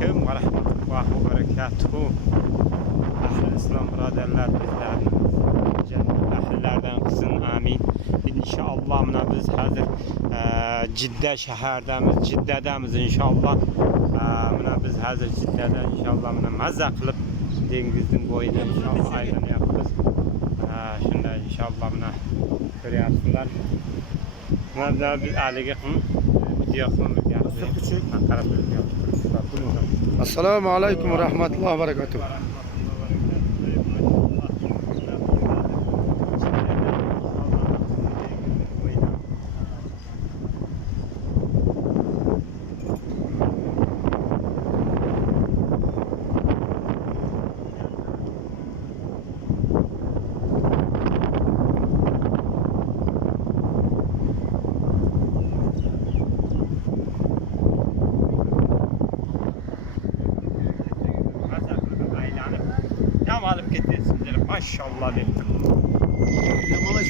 Aleyküm ve rahmetullahi ve berekatuhu. Ahl-i İslam braderler bizlerden cennet ahillerden kısın amin. İnşallah biz hazır Cidde şeherdemiz, Cidde'demiz inşallah. Biz hazır Cidde'de inşallah mazza kılıp dengizin boyunda inşallah aylanı yapıyoruz. Şimdi inşallah görüyorsunuz. Bunlar biz alige Assalamu alaikum ve rahmetullahi ve berekatuhu. Alıp gidiyorsun maşallah.